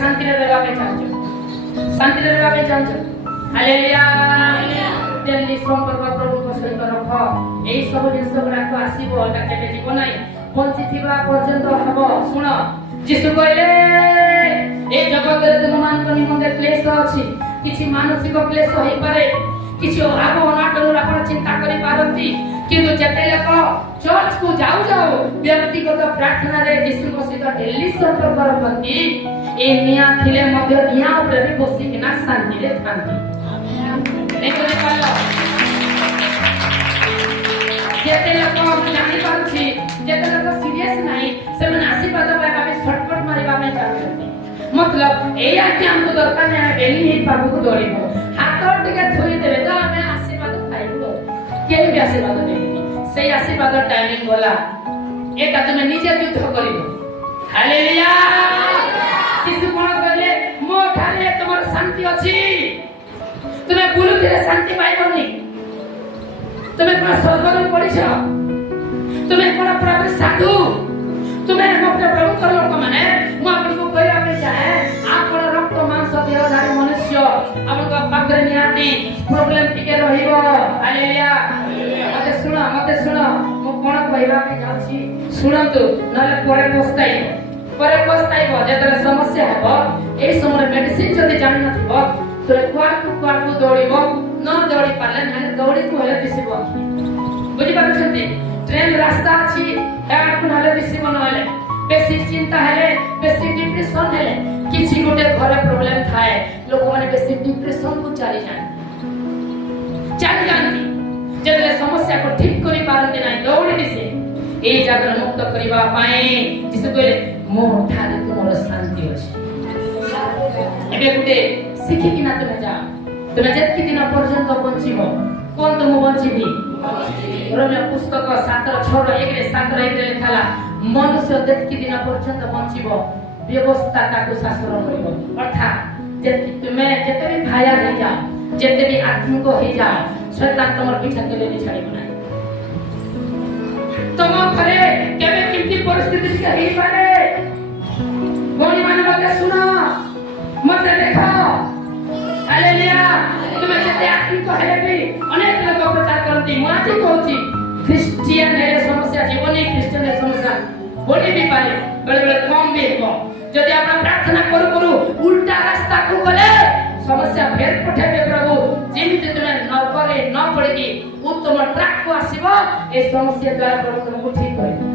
शांति रे रहबा के चाहछो शांति रे रहबा के चाहछो हालेलुया दिल्ली संपर्क प्रभु को सहित रख एई सब जिंस गुडा को आसीबो एटा केबे जीव नाही बंची थिबा पर्यंत हबो सुन यीशु कहले ए जगत रे तुम मान को निमंते क्लेश अछि किछि मानसिक क्लेश होई पारे किछि अभाव अनाटन आपण चिंता करि पारंती किंतु जते लोक चर्च को जाऊ जाऊ व्यक्तिगत प्रार्थना रे यीशु को सहित डेली संपर्क रखती ए निया थिले मध्य निया ऊपर भी बसी किना शांति रे थांती नहीं करे पालो जते लोक जानि पारछि जते लोक सीरियस नाही से मन आशीर्वाद पाइबा में शॉर्टकट मारिबा में चाहते मतलब ए आके हमको दरकार नहीं डेली ही पाबु को दौड़िबो हाथ टिके थोई देबे तो हमें आशीर्वाद पाइबो के भी आशीर्वाद देबी से आशीर्वाद टाइमिंग बोला एटा तुम निजे युद्ध करिबो हालेलुया किछु कोन कहले मो ठारे तमर शांति अछि तुमे बुलुथिरे शांति पाइबोनी तुमे कोन स्वर्ग पड़िछ तुमे कोन प्रभु साधु तुमे मक्के प्रभु कर लोक माने मु आपको कहया पे चाहे आपण रक्त मांस देहधारी मनुष्य आपको पाखरे नियाती प्रॉब्लम टिके रहिबो हालेलुया मते सुन मु कोन कहया पे जाछि सुनंतु नले परे पस्ताइबो जेतरे समस्या हेबो ए समय मेडिसिन जदी जानि नथिबो तो क्वार को दौड़िबो न दौड़ी पाले नाले दौड़ी को हेले दिसिबो बुझि पाछंती ट्रेन रास्ता अछि हेड को नाले दिसिबो नले बेसी चिंता हेले बेसी डिप्रेशन हेले किछि गोटे घरे प्रॉब्लम थाए लोक माने बेसी डिप्रेशन को चली जानती जेतले समस्या को ठीक करि पारंती नै दौड़ी दिसे ए जागर मुक्त करिबा पाए जिसे कहले मो ठारे तुमर शांति अछि एबे गुटे सिखि किना तुमे जेतकी दिन पर्यंत बंचिबो कोन तुम बंचिबी रोमियो पुस्तक 7:6-1 रे लिखाला मनुष्य जेतकी दिन पर्यंत बंचिबो व्यवस्था ताको शासन करिबो अर्थात जेतकी तुमे जेते भी भाया रहि जाओ जेते भी आत्मिक हो जाओ शैतान तमर पीछा केले नि छाड़िबो नै तुम घरे केबे किंती परिस्थिति के हेई पारे भौणी माने मते सुनो मते देखो हालेलुया तुमे जेते आत्मिक हेले भी अनेक लोक प्रचार करती माची कहूची क्रिश्चियन रे समस्या जीवनी क्रिश्चियन रे समस्या बड़ी भी पारे बेले बेले कम भी हो जदि आपण प्रार्थना करू उल्टा रास्ता को गले समस्या फेर पठेबे प्रभु जेमिति तुमे नरकरे न पड़ेगी उत्तम ट्रैक को आसीबो ए समस्या द्वारा प्रभु तुमको ठीक करे